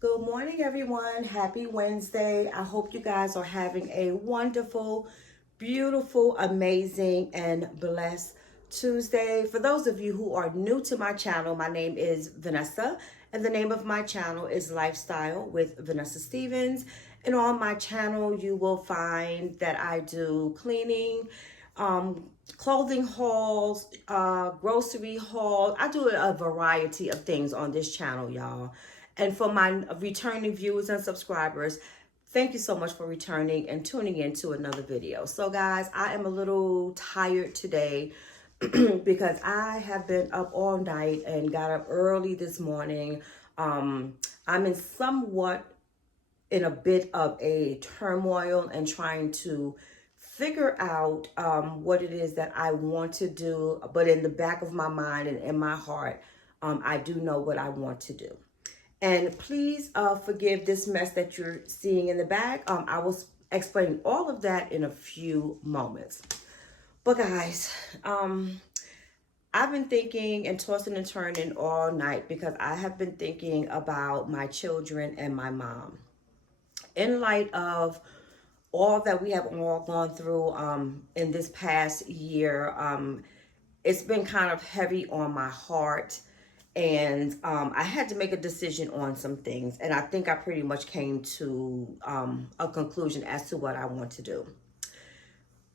Good morning, everyone. Happy Wednesday. I hope you guys are having a wonderful, beautiful, amazing, and blessed Tuesday. For those of you who are new to my channel, my name is Vanessa, and the name of my channel is Lifestyle with Vanessa Stevens. And on my channel, you will find that I do cleaning, um, clothing hauls, grocery hauls. I do a variety of things on this channel, y'all. And for my returning viewers and subscribers, thank you so much for returning and tuning in to another video. So guys, I am a little tired today because I have been up all night and got up early this morning. I'm in a bit of a turmoil and trying to figure out what it is that I want to do. But in the back of my mind and in my heart, I do know what I want to do. And please forgive this mess that you're seeing in the back. I will explain all of that in a few moments. But guys, I've been thinking and tossing and turning all night because I have been thinking about my children and my mom. In light of all that we have all gone through in this past year, it's been kind of heavy on my heart. And I had to make a decision on some things. And I think I pretty much came to a conclusion as to what I want to do.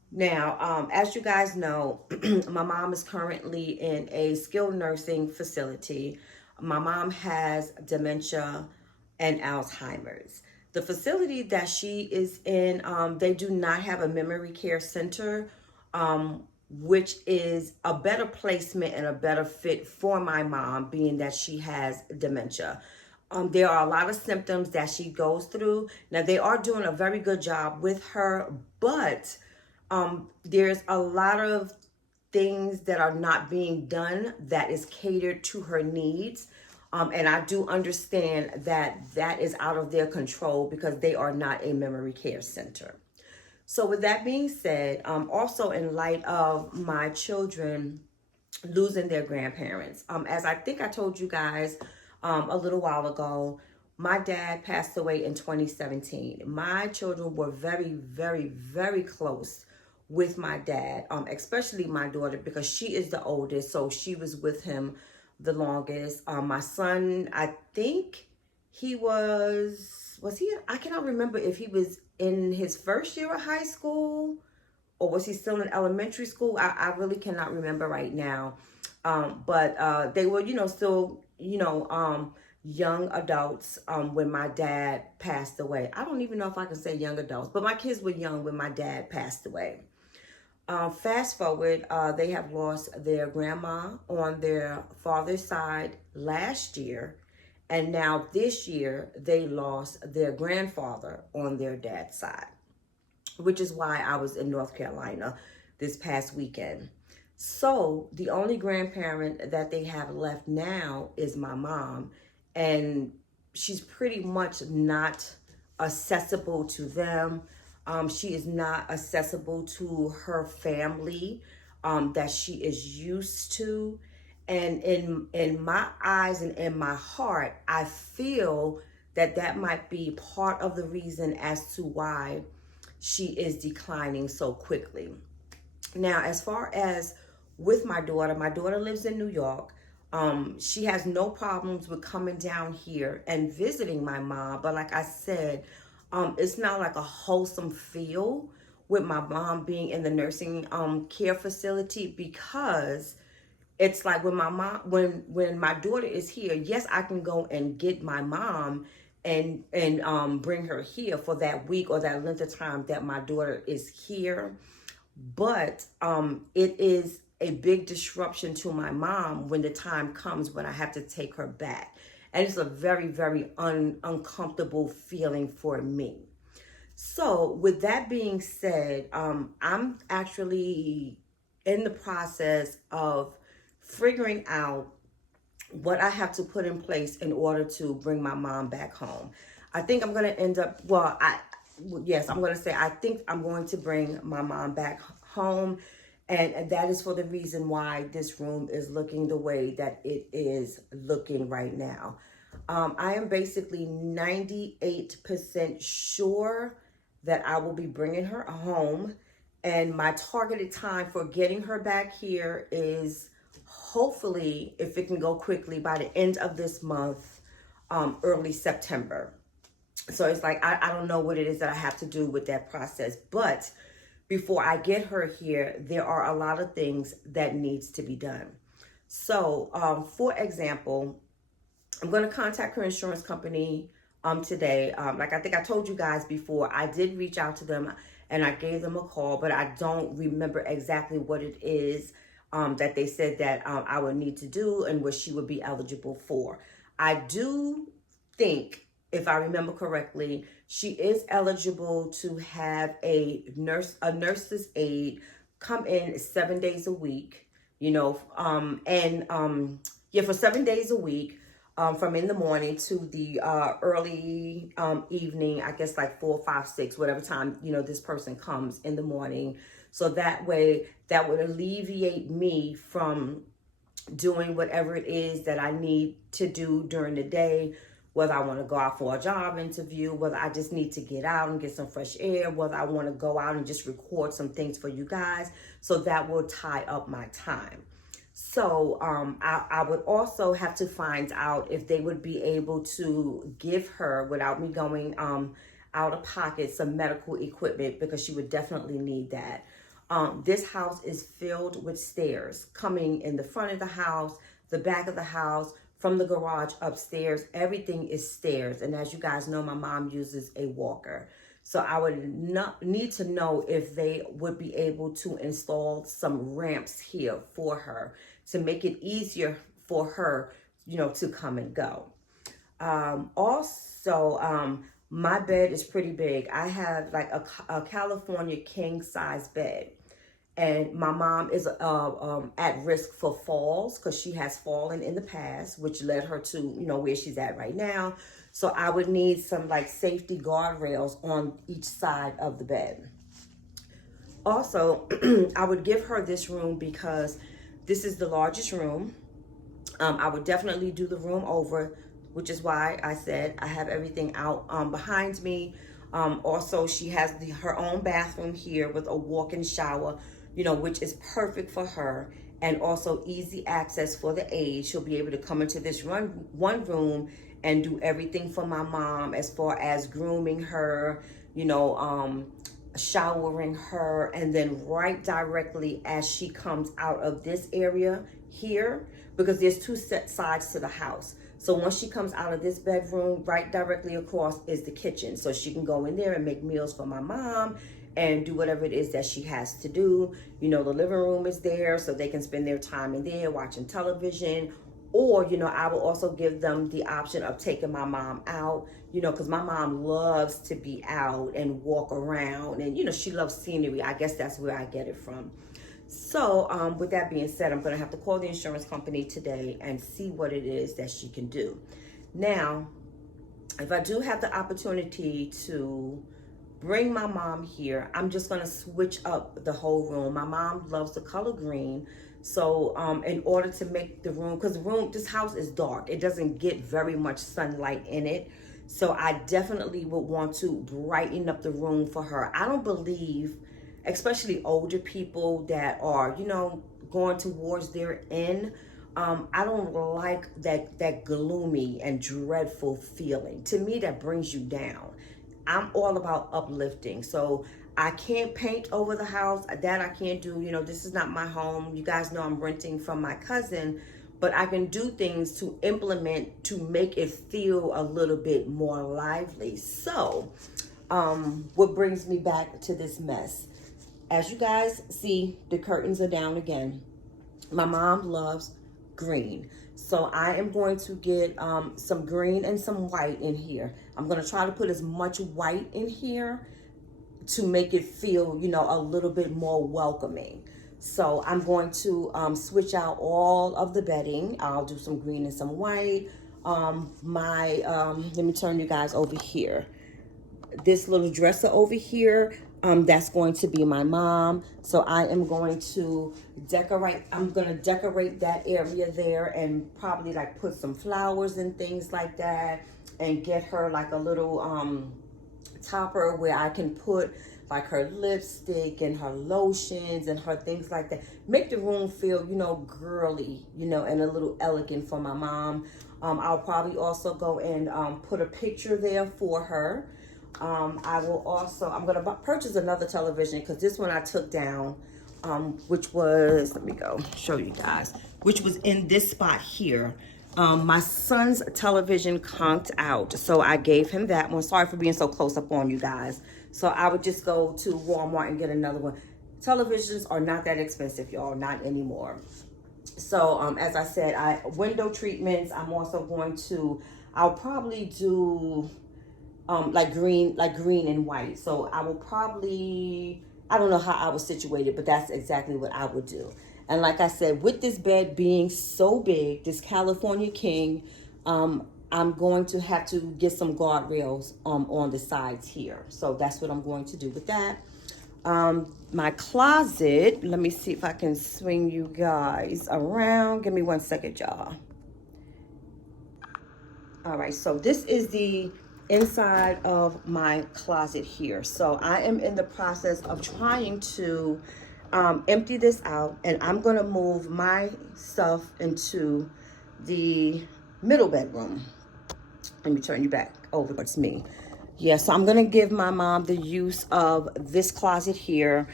Now, as you guys know, my mom is currently in a skilled nursing facility. My mom has dementia and Alzheimer's. The facility that she is in, they do not have a memory care center, which is a better placement and a better fit for my mom, being that she has dementia. There are a lot of symptoms that she goes through. Now, they are doing a very good job with her, but there's a lot of things that are not being done that is catered to her needs. And I do understand that that is out of their control because they are not a memory care center. So with that being said, also in light of my children losing their grandparents, as I think I told you guys a little while ago, my dad passed away in 2017. My children were very, very, very close with my dad, especially my daughter because she is the oldest, so she was with him the longest. My son, I think he was he, I cannot remember if he was in his first year of high school or was he still in elementary school. I really cannot remember right now. But they were, still, young adults when my dad passed away. I don't even know if I can say young adults, but my kids were young when my dad passed away. Fast forward, they have lost their grandma on their father's side last year. And now this year, they lost their grandfather on their dad's side, which is why I was in North Carolina this past weekend. So the only grandparent that they have left now is my mom. And she's pretty much not accessible to them. She is not accessible to her family that she is used to. And in my eyes and in my heart, I feel that that might be part of the reason as to why she is declining so quickly. Now, as far as with my daughter lives in New York. She has no problems with coming down here and visiting my mom. But like I said, it's not like a wholesome feel with my mom being in the nursing care facility because it's like when my mom, when my daughter is here, yes, I can go and get my mom and bring her here for that week or that length of time that my daughter is here. But it is a big disruption to my mom when the time comes when I have to take her back. And it's a very, very uncomfortable feeling for me. So with that being said, I'm actually in the process of figuring out what I have to put in place in order to bring my mom back home. I think I'm going to end up, I'm going to say, I think I'm going to bring my mom back home. And that is for the reason why this room is looking the way that it is looking right now. I am basically 98% sure that I will be bringing her home. And my targeted time for getting her back here is hopefully, if it can go quickly, by the end of this month, early September. So it's like, I don't know what it is that I have to do with that process. But before I get her here, there are a lot of things that needs to be done. So, for example, I'm going to contact her insurance company today. Like I think I told you guys before, I did reach out to them and I gave them a call, but I don't remember exactly what it is that they said that I would need to do and what she would be eligible for. I do think, if I remember correctly, she is eligible to have a nurse's aide come in 7 days a week, yeah, for 7 days a week, from in the morning to the early evening, I guess like 4, 5, 6, whatever time, this person comes in the morning. So that way, that would alleviate me from doing whatever it is that I need to do during the day, whether I want to go out for a job interview, whether I just need to get out and get some fresh air, whether I want to go out and just record some things for you guys. So that will tie up my time. So I would also have to find out if they would be able to give her, without me going out of pocket, some medical equipment, because she would definitely need that. This house is filled with stairs coming in the front of the house, the back of the house, from the garage upstairs. Everything is stairs. And as you guys know, my mom uses a walker. So I would need to know if they would be able to install some ramps here for her to make it easier for her, to come and go. Also, my bed is pretty big. I have like a California king size bed. And my mom is at risk for falls because she has fallen in the past, which led her to, where she's at right now. So I would need some like safety guardrails on each side of the bed. Also, I would give her this room because this is the largest room. I would definitely do the room over, which is why I said I have everything out behind me. Also, she has her own bathroom here with a walk-in shower, which is perfect for her, and also easy access for the aide. She'll be able to come into this one room and do everything for my mom as far as grooming her, showering her, and then right directly as she comes out of this area here, because there's two set sides to the house. So once she comes out of this bedroom, right directly across is the kitchen. So she can go in there and make meals for my mom and do whatever it is that she has to do. The living room is there, so they can spend their time in there watching television. Or, I will also give them the option of taking my mom out, because my mom loves to be out and walk around. And, she loves scenery. I guess that's where I get it from. So with that being said, I'm going to have to call the insurance company today and see what it is that she can do. Now, if I do have the opportunity to bring my mom here, I'm just going to switch up the whole room. My mom loves the color green. So in order to make the room, because this house is dark, it doesn't get very much sunlight in it. So I definitely would want to brighten up the room for her. I don't believe, especially older people that are, going towards their end, I don't like that gloomy and dreadful feeling. To me, that brings you down. I'm all about uplifting. So I can't paint over the house. That I can't do. This is not my home. You guys know I'm renting from my cousin, but I can do things to implement to make it feel a little bit more lively. So what brings me back to this mess? As you guys see, the curtains are down again. My mom loves green. So I am going to get some green and some white in here. I'm going to try to put as much white in here to make it feel, a little bit more welcoming. So I'm going to switch out all of the bedding. I'll do some green and some white. Let me turn you guys over here. This little dresser over here, That's going to be my mom. So I am going to decorate. I'm going to decorate that area there and probably like put some flowers and things like that, and get her like a little topper where I can put like her lipstick and her lotions and her things like that. Make the room feel, you know, girly, you know, and a little elegant for my mom. I'll probably also go and put a picture there for her. I will also, I'm going to purchase another television because this one I took down, which was, let me go show you guys, which was in this spot here. My son's television conked out, so I gave him that one. Sorry for being so close up on you guys. So I would just go to Walmart and get another one. Televisions are not that expensive, y'all, not anymore. So as I said, window treatments. I'm also going to, I'll probably do like green and white. So I will probably, I don't know how I was situated, but that's exactly what I would do. And like I said, with this bed being so big, this California King, I'm going to have to get some guardrails on the sides here. So that's what I'm going to do with that. My closet, let me see if I can swing you guys around. Give me 1 second, y'all. All right, so this is the inside of my closet here. So I am in the process of trying to empty this out, and I'm gonna move my stuff into the middle bedroom. Let me turn you back over towards me. Yeah, so I'm gonna give my mom the use of this closet here.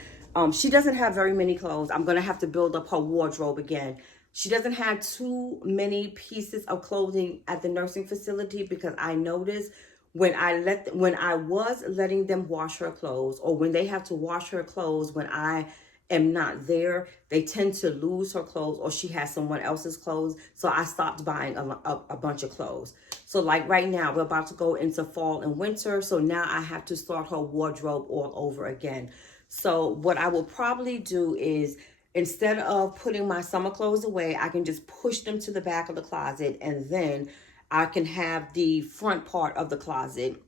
She doesn't have very many clothes. I'm gonna have to build up her wardrobe again. She doesn't have too many pieces of clothing at the nursing facility because I noticed when I was letting them wash her clothes, or when they have to wash her clothes when I am not there, they tend to lose her clothes, or she has someone else's clothes. So I stopped buying a bunch of clothes. So like right now, we're about to go into fall and winter. So now I have to start her wardrobe all over again. So what I will probably do is, instead of putting my summer clothes away, I can just push them to the back of the closet, and then I can have the front part of the closet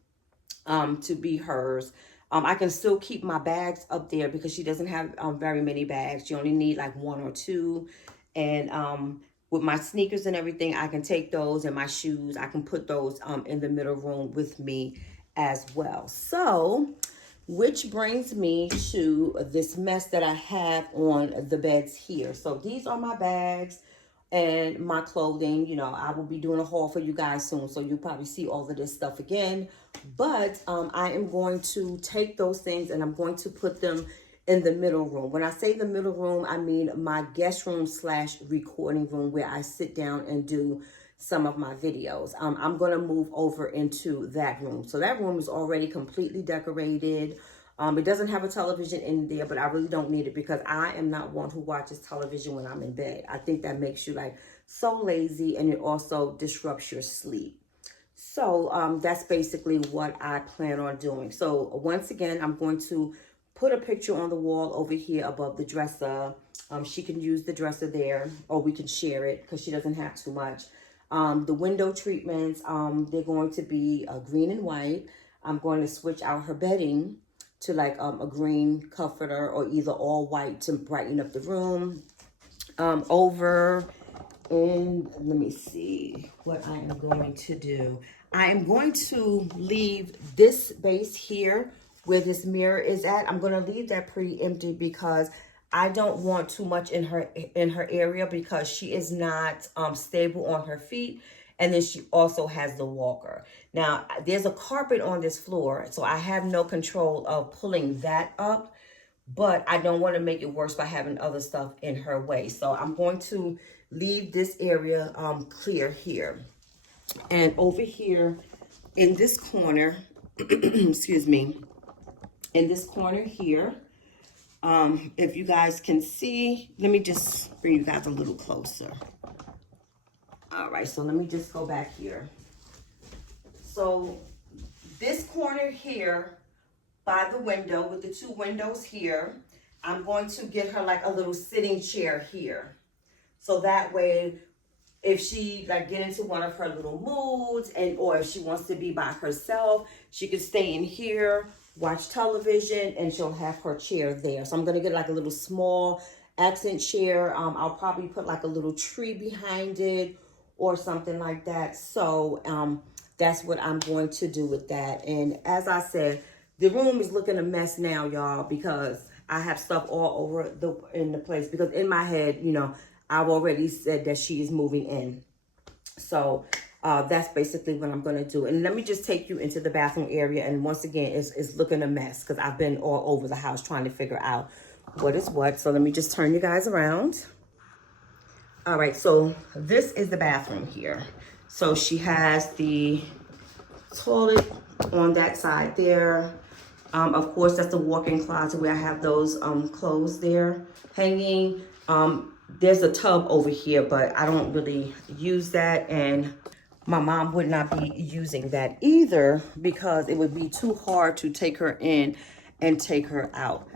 to be hers. I can still keep my bags up there because she doesn't have very many bags. She only need like 1 or 2. And with my sneakers and everything, I can take those, and my shoes, I can put those in the middle room with me as well. So, which brings me to this mess that I have on the beds here. So these are my bags and my clothing. You know, I will be doing a haul for you guys soon, so you'll probably see all of this stuff again. But I am going to take those things and I'm going to put them in the middle room. When I say the middle room, I mean my guest room / recording room, where I sit down and do some of my videos. I'm going to move over into that room. So that room is already completely decorated. It doesn't have a television in there, but I really don't need it because I am not one who watches television when I'm in bed. I think that makes you like so lazy, and it also disrupts your sleep. So that's basically what I plan on doing. So once again, I'm going to put a picture on the wall over here above the dresser. She can use the dresser there, or we can share it because she doesn't have too much. The window treatments, they're going to be green and white. I'm going to switch out her bedding to like a green comforter, or either all white to brighten up the room. Over in, let me see what I am going to do. I am going to leave this space here where this mirror is at. I'm going to leave that pretty empty because I don't want too much in her area, because she is not stable on her feet. And then she also has the walker. Now, there's a carpet on this floor, so I have no control of pulling that up, but I don't want to make it worse by having other stuff in her way. So I'm going to leave this area clear here. And over here in this corner, excuse me, in this corner here, if you guys can see, let me just bring you guys a little closer. All right, so let me just go back here. So this corner here by the window, with the 2 windows here, I'm going to get her like a little sitting chair here. So that way, if she like get into one of her little moods, or if she wants to be by herself, she can stay in here, watch television, and she'll have her chair there. So I'm going to get like a little small accent chair. I'll probably put like a little tree behind it or something like that. So that's what I'm going to do with that. And as I said, the room is looking a mess now, y'all, because I have stuff all over in the place. Because in my head, you know, I've already said that she is moving in. So that's basically what I'm going to do. And let me just take you into the bathroom area. And once again, it's looking a mess because I've been all over the house trying to figure out what is what. So let me just turn you guys around. All right, so this is the bathroom here. So she has the toilet on that side there. Of course, that's the walk-in closet where I have those clothes there hanging. There's a tub over here, but I don't really use that. And my mom would not be using that either because it would be too hard to take her in and take her out.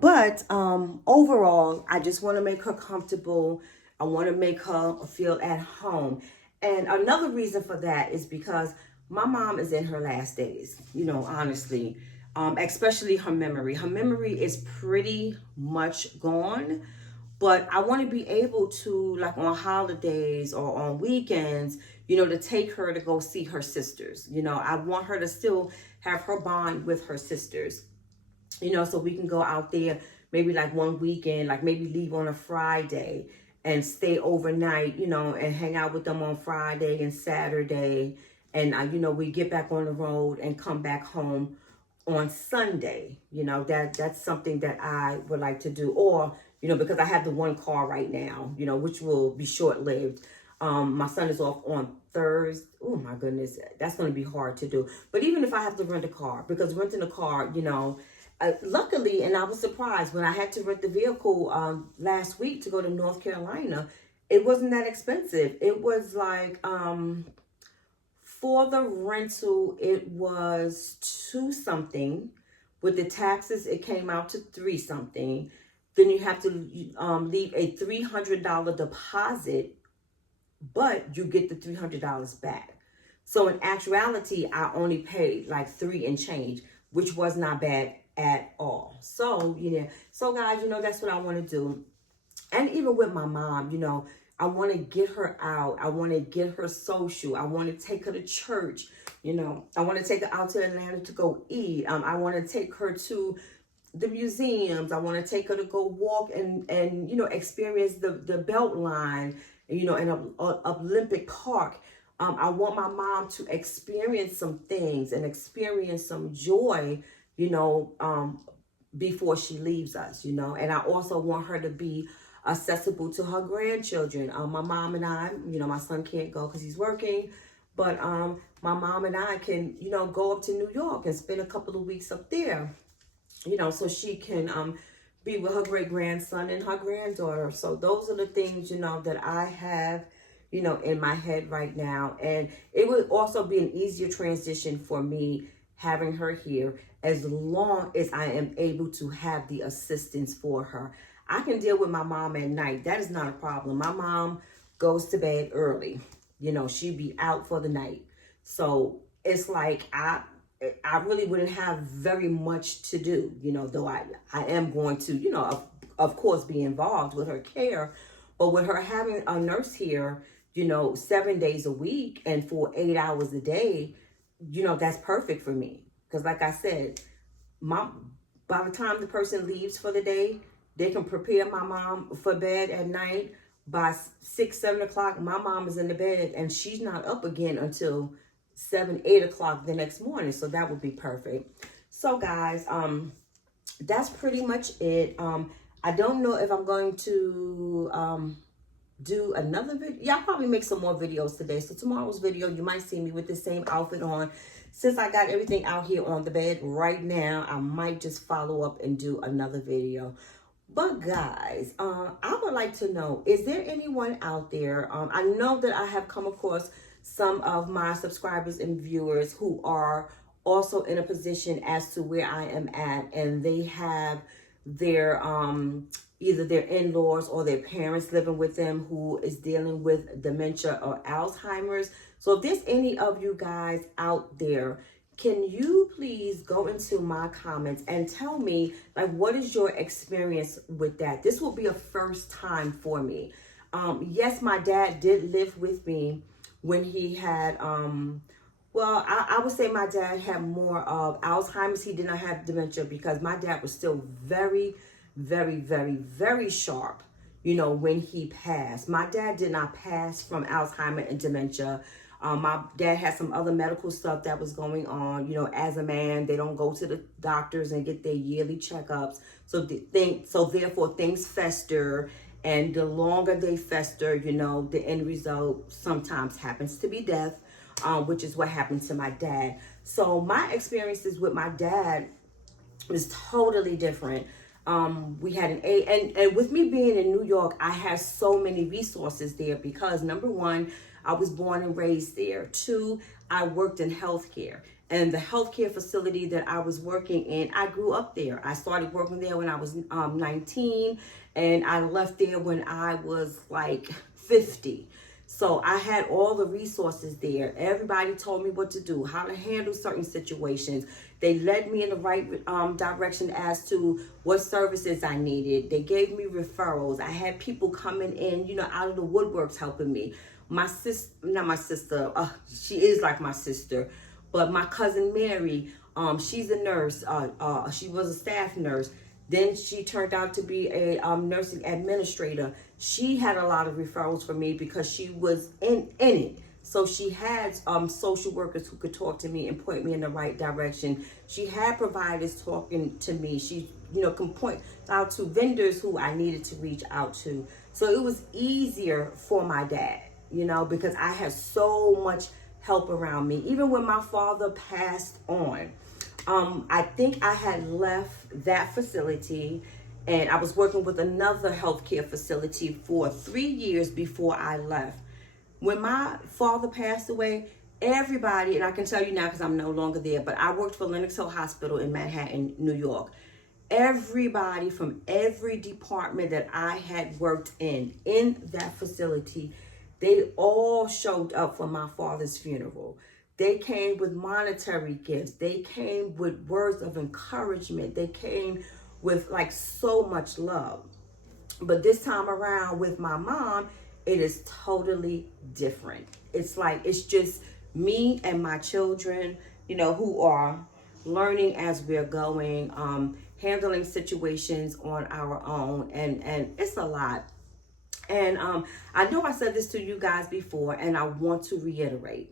But overall, I just want to make her comfortable. I want to make her feel at home. And another reason for that is because my mom is in her last days, you know, honestly, especially her memory. Her memory is pretty much gone. But I want to be able to, like on holidays or on weekends, you know, to take her to go see her sisters. You know, I want her to still have her bond with her sisters, you know, so we can go out there maybe like one weekend, like maybe leave on a Friday and stay overnight, you know, and hang out with them on Friday and Saturday. And, you know, we get back on the road and come back home on Sunday. You know, that's something that I would like to do. Or, you know, because I have the one car right now, you know, which will be short-lived. My son is off on Thursday. Oh, my goodness. That's going to be hard to do. But even if I have to rent a car, because renting a car, you know, luckily, and I was surprised when I had to rent the vehicle last week to go to North Carolina, it wasn't that expensive. It was like, for the rental, it was $2 something. With the taxes, it came out to $3 something. Then you have to leave a $300 deposit, but you get the $300 back. So in actuality, I only paid like $3 and change, which was not bad at all. So, yeah. So guys, you know, that's what I want to do. And even with my mom, you know, I want to get her out. I want to get her social. I want to take her to church. You know, I want to take her out to Atlanta to go eat. I want to take her to the museums. I want to take her to go walk and you know, experience the Beltline, you know, in Olympic Park. I want my mom to experience some things and experience some joy, you know, before she leaves us, you know. And I also want her to be accessible to her grandchildren. My mom and I, you know, my son can't go because he's working, but my mom and I can, you know, go up to New York and spend a couple of weeks up there, you know, so she can be with her great-grandson and her granddaughter. So those are the things, you know, that I have, you know, in my head right now. And it would also be an easier transition for me having her here as long as I am able to have the assistance for her. I can deal with my mom at night. That is not a problem. My mom goes to bed early. You know, she'd be out for the night. So it's like I really wouldn't have very much to do, you know, though I am going to, you know, of course, be involved with her care. But with her having a nurse here, you know, 7 days a week and for 8 hours a day, you know, that's perfect for me. Because like I said, by the time the person leaves for the day, they can prepare my mom for bed at night. By 6, 7 o'clock, my mom is in the bed and she's not up again until 7, 8 o'clock the next morning. So that would be perfect. So guys, that's pretty much it. I don't know if I'm going to do another video. Yeah, I'll probably make some more videos today. So tomorrow's video, you might see me with the same outfit on. Since I got everything out here on the bed right now, I might just follow up and do another video. But guys, I would like to know, is there anyone out there? I know that I have come across some of my subscribers and viewers who are also in a position as to where I am at, and they have their either their in-laws or their parents living with them who is dealing with dementia or Alzheimer's. So if there's any of you guys out there, can you please go into my comments and tell me, like, what is your experience with that? This will be a first time for me. Yes, my dad did live with me when he had, well, I would say my dad had more of Alzheimer's. He did not have dementia because my dad was still very, very, very, very sharp, when he passed. My dad did not pass from Alzheimer and dementia. My dad had some other medical stuff that was going on. As a man, they don't go to the doctors and get their yearly checkups. So therefore things fester, and the longer they fester, the end result sometimes happens to be death, which is what happened to my dad. So my experiences with my dad was totally different. We had and with me being in New York, I had so many resources there because number one, I was born and raised there. Two, I worked in healthcare. And the healthcare facility that I was working in, I grew up there. I started working there when I was 19, and I left there when I was like 50. So I had all the resources there. Everybody told me what to do, how to handle certain situations. They led me in the right direction as to what services I needed. They gave me referrals. I had people coming in, out of the woodworks helping me. My sister, not my sister, she is like my sister, but my cousin Mary, she's a nurse. She was a staff nurse. Then she turned out to be a nursing administrator. She had a lot of referrals for me because she was in it. So she had social workers who could talk to me and point me in the right direction. She had providers talking to me. She, can point out to vendors who I needed to reach out to. So it was easier for my dad, because I had so much help around me. Even when my father passed on, I think I had left that facility and I was working with another healthcare facility for 3 years before I left. When my father passed away, everybody, and I can tell you now because I'm no longer there, but I worked for Lenox Hill Hospital in Manhattan, New York. Everybody from every department that I had worked in that facility, they all showed up for my father's funeral. They came with monetary gifts. They came with words of encouragement. They came with like so much love. But this time around with my mom, it is totally different. It's just me and my children, who are learning as we're going, handling situations on our own. And it's a lot. And I know I said this to you guys before, and I want to reiterate.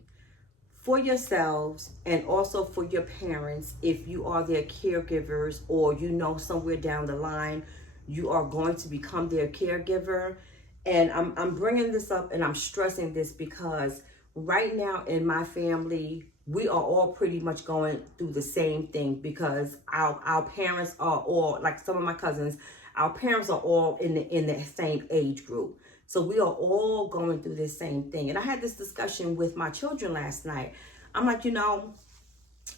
For yourselves and also for your parents, if you are their caregivers or somewhere down the line you are going to become their caregiver. And I'm bringing this up and I'm stressing this because right now in my family, we are all pretty much going through the same thing because our parents are all, like some of my cousins, our parents are all in the same age group. So we are all going through this same thing. And I had this discussion with my children last night. I'm like,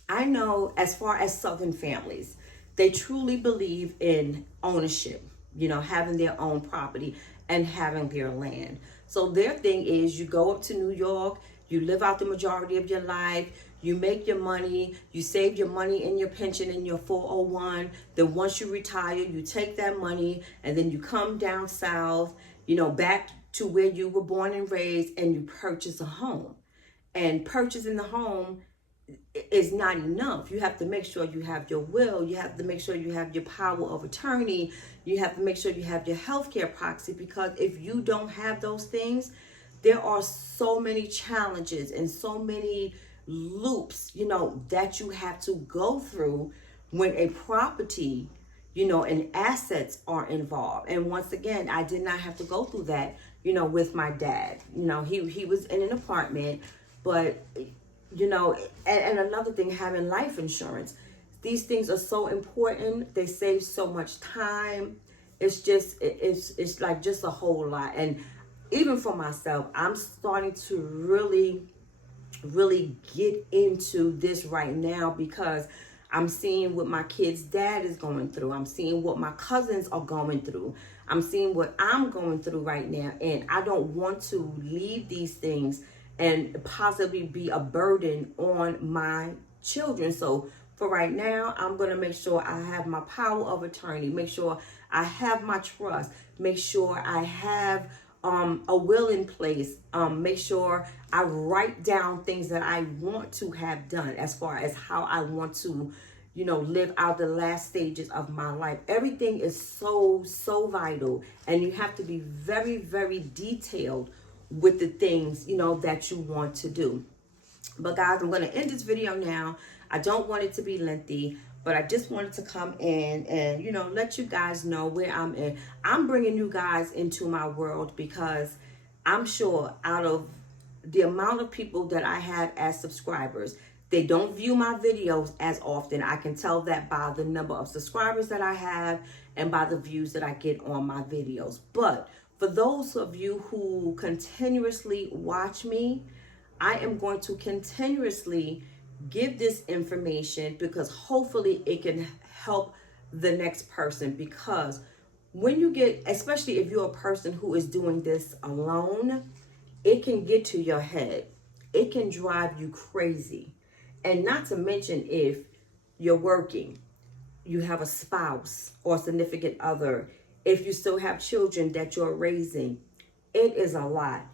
I know as far as Southern families, they truly believe in ownership, having their own property and having their land. So their thing is you go up to New York, you live out the majority of your life, you make your money, you save your money in your pension in your 401. Then once you retire, you take that money and then you come down south, back to where you were born and raised, and you purchase a home. And purchasing the home is not enough. You have to make sure you have your will. You have to make sure you have your power of attorney. You have to make sure you have your healthcare proxy, because if you don't have those things, there are so many challenges and so many loops, that you have to go through when a property, and assets are involved. And once again, I did not have to go through that, with my dad. He was in an apartment, but, and another thing, having life insurance. These things are so important. They save so much time. It's like just a whole lot. And even for myself, I'm starting to really get into this right now because I'm seeing what my kid's dad is going through. I'm seeing what my cousins are going through. I'm seeing what I'm going through right now. And I don't want to leave these things and possibly be a burden on my children. So for right now, I'm going to make sure I have my power of attorney, make sure I have my trust, make sure I have a will in place, make sure I write down things that I want to have done as far as how I want to, live out the last stages of my life. Everything is so vital, and you have to be very, very detailed with the things, that you want to do. But guys, I'm going to end this video now. I don't want it to be lengthy, but I just wanted to come in and, let you guys know where I'm in. I'm bringing you guys into my world because I'm sure out of the amount of people that I have as subscribers, they don't view my videos as often. I can tell that by the number of subscribers that I have and by the views that I get on my videos. But for those of you who continuously watch me, I am going to continuously give this information because hopefully it can help the next person. Because when you get, especially if you're a person who is doing this alone, it can get to your head. It can drive you crazy. And not to mention if you're working, you have a spouse or significant other, if you still have children that you're raising, it is a lot.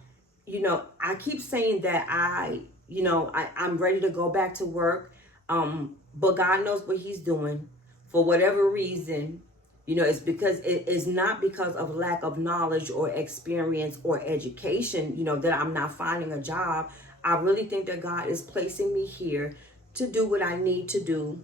I keep saying that I'm ready to go back to work. But God knows what he's doing. For whatever reason, it's because it is not because of lack of knowledge or experience or education, that I'm not finding a job. I really think that God is placing me here to do what I need to do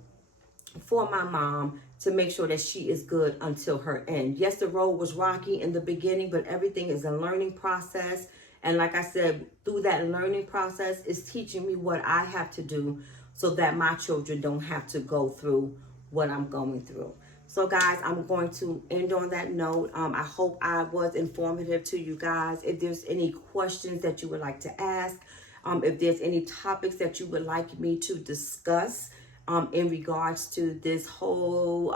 for my mom, to make sure that she is good until her end. Yes, the road was rocky in the beginning, but everything is a learning process. And like I said, through that learning process is teaching me what I have to do so that my children don't have to go through what I'm going through. So guys, I'm going to end on that note. I hope I was informative to you guys. If there's any questions that you would like to ask, if there's any topics that you would like me to discuss, in regards to this whole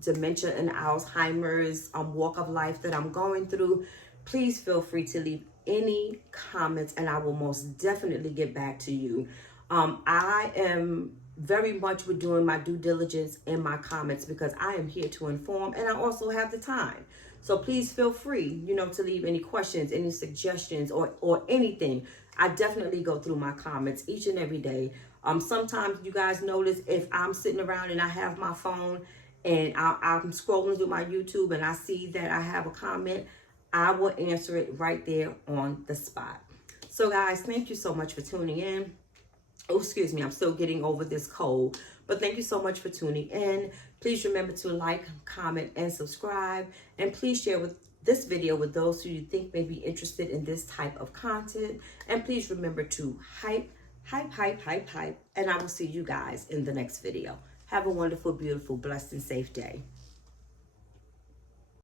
dementia and Alzheimer's walk of life that I'm going through, please feel free to leave any comments and I will most definitely get back to you. I am very much with doing my due diligence in my comments because I am here to inform and I also have the time. So please feel free, to leave any questions, any suggestions or anything. I definitely go through my comments each and every day. Sometimes you guys notice if I'm sitting around and I have my phone and I'm scrolling through my YouTube and I see that I have a comment, I will answer it right there on the spot. So guys, thank you so much for tuning in. Oh, excuse me, I'm still getting over this cold, but thank you so much for tuning in. Please remember to like, comment, and subscribe, and please share this video with those who you think may be interested in this type of content. And please remember to hype, and I will see you guys in the next video. Have a wonderful, beautiful, blessed, and safe day.